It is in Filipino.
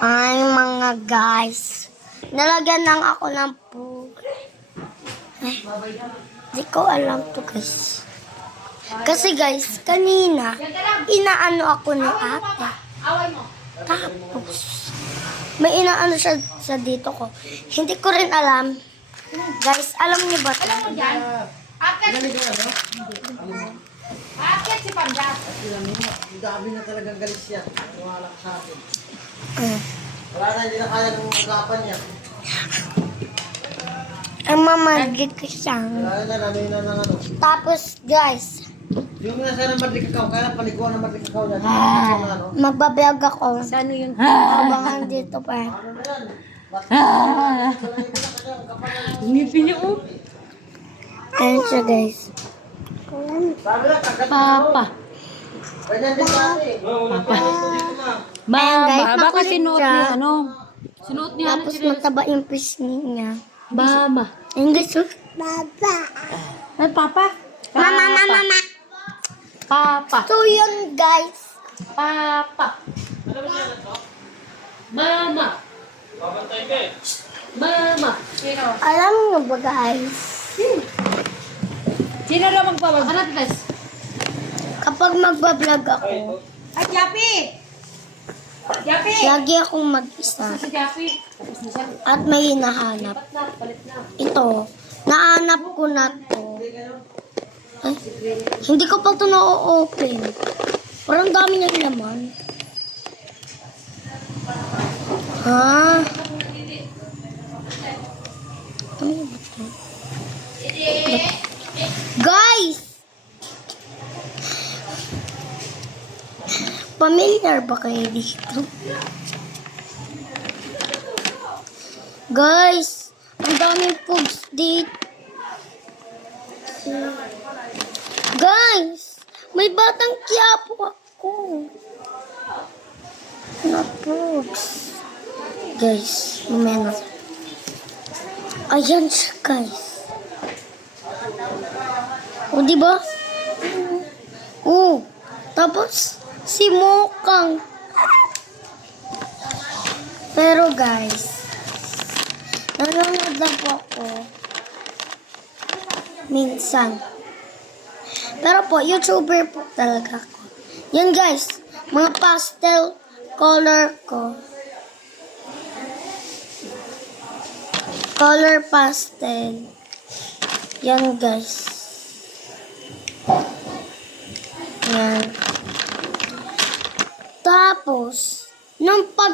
Ay, mga guys. Nalagyan lang ako ng pool. Ay, di ko alam to guys. Kasi guys, kanina, inaano ako ni ate. Tapos, may inaano siya sa dito ko. Hindi ko rin alam. Guys, alam niyo ba ito? Akit si Panda. Dami na talagang galis yan. Wala sa atin. Wala na, hindi na kaya ng usapan niya. Ang mamagit ko siya. Wala na, namin na ng ano. Tapos, guys, Yung nasa ng madli kakao, kaya paliguan ng madli kakao niya. magbablog ako. Ano yun? Habang dito pa. Ano na yan? Ngipin niyo oh. Ayan siya guys. Sabi lang, kagat na. Papa. Ganyan din dati. Ayan guys, Baka makulit sinuot siya. ni ano? Sinuot ni ano Tapos mataba yung pisngi niya. Mama. Ayun guys, oh. Baba. Ay, Papa. Mama. Papa. So yun guys. Papa. Mama. Mama. Sino? Alam mo ba guys? Sino na magpapag? Ano, Tilas? Kapag magbablog ako, Ay, Japi! Japi! lagi akong mag-isa. Si Japi. Tapos na siya. At may hinahanap. Palit na. Ito, nahanap ko na to. Ay, hindi ko pa ito na-open. Parang dami niyang laman. Ha? Ano ba ito? Guys! Familiar ba kayo dito? Guys! Ang daming pugs dito. Guys! May batang Quiapo ako. Na pugs. Guys, mamaya na. Ayan siya, guys. O, diba? O, tapos, si Mokang. Pero, guys, nanonood lang po ako. Minsan. Pero po, YouTuber po talaga ako. Yan, guys, mga pastel color ko. Color pastel. Yan, guys. Yan. Tapos, nung pag